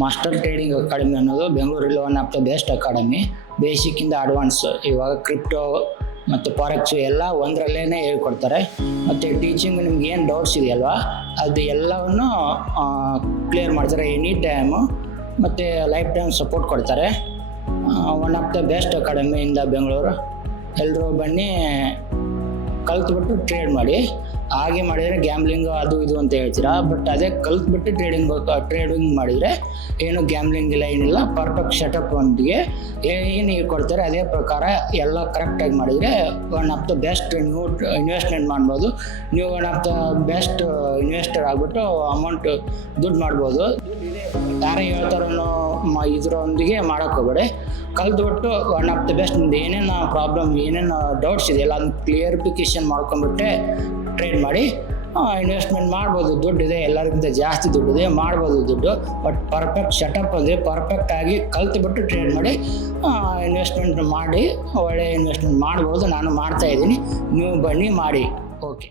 Master trading academy ಅನ್ನೋದು ಬೆಂಗಳೂರಲ್ಲಿ one of the best academy. ಬೇಸಿಕ್ಕಿಂದ ಅಡ್ವಾನ್ಸ್ ಇವಾಗ ಕ್ರಿಪ್ಟೋ ಮತ್ತು ಫಾರೆಕ್ಸು ಎಲ್ಲ ಒಂದರಲ್ಲೇ ಹೇಳ್ಕೊಡ್ತಾರೆ. ಮತ್ತು ಟೀಚಿಂಗ್ ನಿಮ್ಗೆ ಏನು ಡೌಟ್ಸ್ ಇದೆಯಲ್ವ ಅದು ಎಲ್ಲವನ್ನು ಕ್ಲಿಯರ್ ಮಾಡ್ತಾರೆ ಎನಿ ಟೈಮು. ಮತ್ತು ಲೈಫ್ ಟೈಮ್ ಸಪೋರ್ಟ್ ಕೊಡ್ತಾರೆ. One of the best academy ಇಂದ ಬೆಂಗಳೂರು. ಎಲ್ಲರೂ ಬನ್ನಿ ಕಲ್ತ್ಬಿಟ್ಟು ಟ್ರೇಡ್ ಮಾಡಿ. ಹಾಗೆ ಮಾಡಿದರೆ ಗ್ಯಾಮ್ಲಿಂಗು ಅದು ಇದು ಅಂತ ಹೇಳ್ತೀರಾ, ಬಟ್ ಅದೇ ಕಲ್ತ್ಬಿಟ್ಟು ಟ್ರೇಡಿಂಗ್ ಮಾಡಿದರೆ ಏನು ಗ್ಯಾಮ್ಲಿಂಗ್ ಇಲ್ಲ ಏನಿಲ್ಲ. ಪರ್ಫೆಕ್ಟ್ ಸೆಟಪ್ ಒಂದಿಗೆ ಏನು ಹೇಳ್ಕೊಡ್ತಾರೆ ಅದೇ ಪ್ರಕಾರ ಎಲ್ಲ ಕರೆಕ್ಟಾಗಿ ಮಾಡಿದರೆ ಒನ್ ಆಫ್ ದ ಬೆಸ್ಟ್ ನೀವು ಇನ್ವೆಸ್ಟ್ಮೆಂಟ್ ಮಾಡ್ಬೋದು. ನೀವು one of the best investor ಆಗಿಬಿಟ್ಟು ಅಮೌಂಟ್ ದುಡ್ಡು ಮಾಡ್ಬೋದು. ಯಾರೇ ಹೇಳ್ತಾರೋ ಇದರೊಂದಿಗೆ ಮಾಡೋಕ್ಕೋಗ್ಬೇಡಿ. ಕಲ್ತ್ಬಿಟ್ಟು ಒನ್ ಆಫ್ ದ ಬೆಸ್ಟ್ ನಿಮ್ದು ಏನೇನು ಪ್ರಾಬ್ಲಮ್ ಏನೇನು ಡೌಟ್ಸ್ ಇದೆಯಲ್ಲ ಅದನ್ನ ಕ್ಲಿಯರಿಫಿಕೇಷನ್ ಮಾಡ್ಕೊಂಡ್ಬಿಟ್ಟೆ ಟ್ರೇಡ್ ಮಾಡಿ ಇನ್ವೆಸ್ಟ್ಮೆಂಟ್ ಮಾಡ್ಬೋದು. ದುಡ್ಡಿದೆ, ಎಲ್ಲರಿಗಿಂತ ಜಾಸ್ತಿ ದುಡ್ಡಿದೆ, ಮಾಡ್ಬೋದು ದುಡ್ಡು. ಬಟ್ ಪರ್ಫೆಕ್ಟ್ ಸೆಟಪ್ ಅಂದರೆ ಪರ್ಫೆಕ್ಟಾಗಿ ಕಲ್ತ್ಬಿಟ್ಟು ಟ್ರೇಡ್ ಮಾಡಿ ಇನ್ವೆಸ್ಟ್ಮೆಂಟ್ ಮಾಡಿ ಒಳ್ಳೆಯ ಇನ್ವೆಸ್ಟ್ಮೆಂಟ್ ಮಾಡ್ಬೋದು. ನಾನು ಮಾಡ್ತಾಯಿದ್ದೀನಿ, ನೀವು ಬನ್ನಿ ಮಾಡಿ. ಓಕೆ.